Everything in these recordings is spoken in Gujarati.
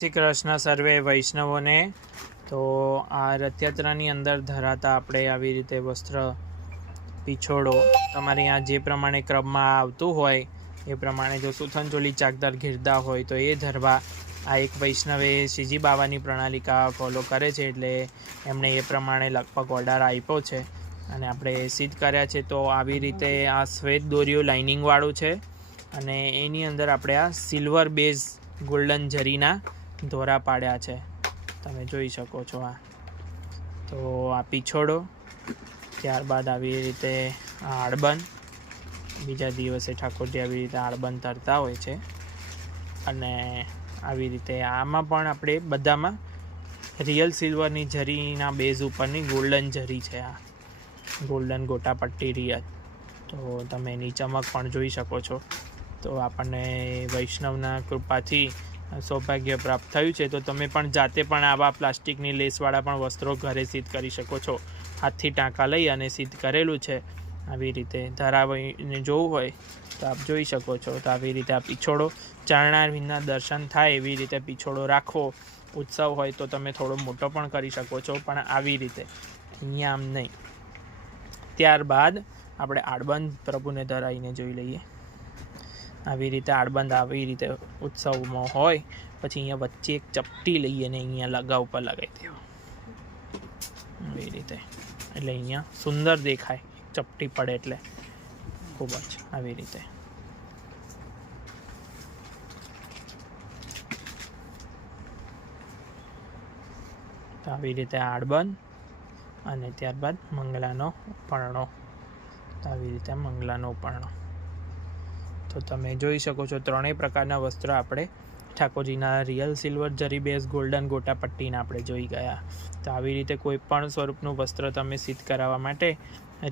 શ્રી કૃષ્ણ સર્વે વૈષ્ણવોને। તો આ રથયાત્રાની અંદર ધરાતા આપણે આવી રીતે વસ્ત્ર પીછોડો તમારે यहाँ જે પ્રમાણે ક્રમમાં આવતું હોય એ પ્રમાણે જો સુથન ચોલી ચાકદાર ઘેરદા હોય તો એ ધરવા આ એક વૈષ્ણવે શ્રીજી બાવાની પ્રણાલિકા ફોલો કરે છે, એટલે એમણે એ પ્રમાણે લગભગ ઓર્ડર આપ્યો છે અને આપણે સિદ્ધ કર્યા છે। તો આવી રીતે આ શ્વેત દોરીઓ લાઇનિંગવાળું છે અને એની અંદર આપણે આ સિલ્વર બેઝ ગોલ્ડન જરીના દોરા પાડ્યા છે, તમે જોઈ શકો છો। આ તો આ પીછોડો, ત્યારબાદ આવી રીતે આ આડબંધ, બીજા દિવસે ઠાકોરજી આવી રીતે આડબંધ તરતા હોય છે અને આવી રીતે આમાં પણ આપણે બધામાં રિયલ સિલ્વરની જરીના બેઝ ઉપરની ગોલ્ડન જરી છે, આ ગોલ્ડન ગોટાપટ્ટી રિયલ। તો તમે એની ચમક પણ જોઈ શકો છો। તો આપણને વૈષ્ણવના કૃપાથી સૌભાગ્ય પ્રાપ્ત થયું છે, તો તમે પણ જાતે પણ આવા પ્લાસ્ટિકની લેસવાળા પણ વસ્ત્રો ઘરે સિદ્ધ કરી શકો છો। હાથથી ટાંકા લઈ અને સિદ્ધ કરેલું છે। આવી રીતે ધરાવીને જોવું હોય તો આપ જોઈ શકો છો। તો આવી રીતે આ પીછોડો ચારણાવીના દર્શન થાય એવી રીતે પીછોડો રાખવો। ઉત્સવ હોય તો તમે થોડો મોટો પણ કરી શકો છો, પણ આવી રીતે અહીંયા આમ નહીં। ત્યારબાદ આપણે આડબંધ પ્રભુને ધરાવીને જોઈ લઈએ। આવી રીતે આડબંધ આવી રીતે ઉત્સવમાં હોય પછી અહીંયા વચ્ચે એક ચપટી લઈએ અને અહીંયા લગા ઉપર લગાવી દેવો આવી રીતે, એટલે અહીંયા સુંદર દેખાય, ચપટી પડે એટલે ખૂબ જ આવી રીતે। તો આવી રીતે આડબંધ અને ત્યારબાદ મંગલાનો ઉપરણો, તો આવી રીતે મંગલાનો ઉપરણો। તો તમે જોઈ શકો છો ત્રણેય પ્રકારના વસ્ત્ર આપણે ઠાકોરજીના રિયલ સિલ્વર જરી બેઝ ગોલ્ડન ગોટાપટ્ટીના આપણે જોઈ ગયા। તો આવી રીતે કોઈ પણ સ્વરૂપનું વસ્ત્ર તમે સિદ્ધ કરાવવા માટે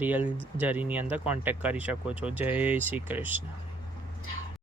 રિયલ જરીની અંદર કોન્ટેક્ટ કરી શકો છો। જય શ્રી કૃષ્ણ।